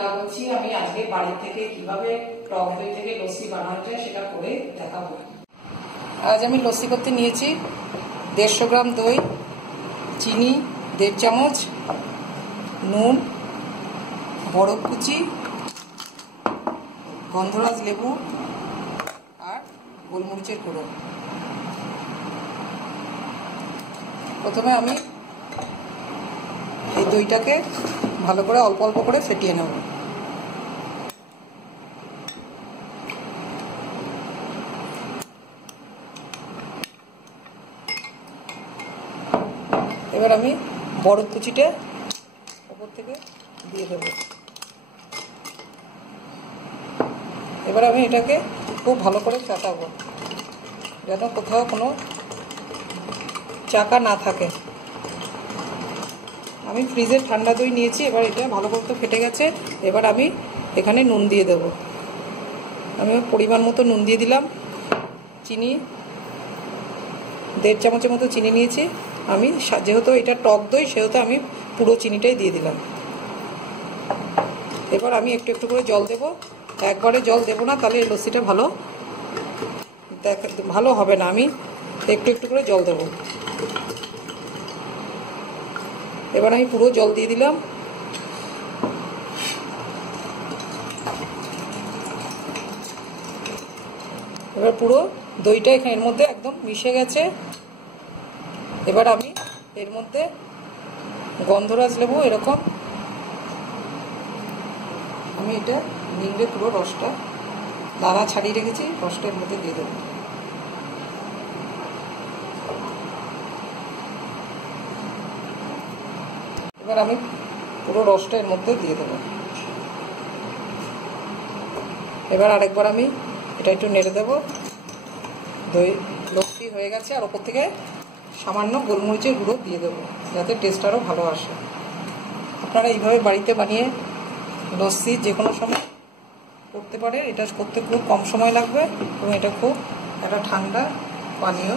তা বলছি আমি আজকে বাড়ি থেকে কিভাবে টক দই থেকে লস্যি বানানো যায় সেটা করে দেখাবো। আজ আমি লস্যি করতে নিয়েছি 150 গ্রাম দই, চিনি 1.5 চামচ, নুন, বরফ কুচি, গন্ধরাজ লেবু আর গোলমরিচের গুঁড়ো। প্রথমে আমি এই দইটাকে ভালো করে অল্প অল্প করে ফেটিয়ে নেব। এবার আমি বরফ কুচিটা উপর থেকে দিয়ে দেব। এবার আমি এটাকে খুব ভালো করে চাটাবো যেন কোথাও কোনো চাকা না থাকে। আমি ফ্রিজে ঠান্ডা দই নিয়েছি, এবার এটা ভালো করে তো ফেটে গেছে। এবার আমি এখানে নুন দিয়ে দেব। আমি পরিমাণ মতো নুন দিয়ে দিলাম। চিনি 1.5 চামচের মতো চিনি নিয়েছি আমি, যেহেতু এটা টক দই সেহেতু আমি পুরো চিনিটাই দিয়ে দিলাম। এবার আমি একটু একটু করে জল দেব। একবারে জল দেব না, তাহলে এই লস্যিটা ভালো হবে না। আমি একটু একটু করে জল দেব। এবার আমি পুরো জল দিয়ে দিলাম। এবার পুরো দইটা এর মধ্যে একদম মিশে গেছে। এবার আমি এর মধ্যে গন্ধরাজ লেবু এরকম আমি এটা নিংড়ে পুরো রসটা দানা ছাড়িয়ে রেখেছি, রসটা এর মধ্যে দিয়ে দেবো। এবার আমি পুরো রসটা এর মধ্যে দিয়ে দেবো। এবার আরেকবার আমি এটা একটু নেড়ে দেবো। দই লস্যি হয়ে গেছে। আর ওপর থেকে সামান্য গোলমরিচের গুঁড়ো দিয়ে দেবো যাতে টেস্ট আরও ভালো আসে। আপনারা এইভাবে বাড়িতে বানিয়ে লস্যি যে কোনো সময় করতে পারেন। এটা করতে খুব কম সময় লাগবে এবং এটা খুব একটা ঠান্ডা পানীয়।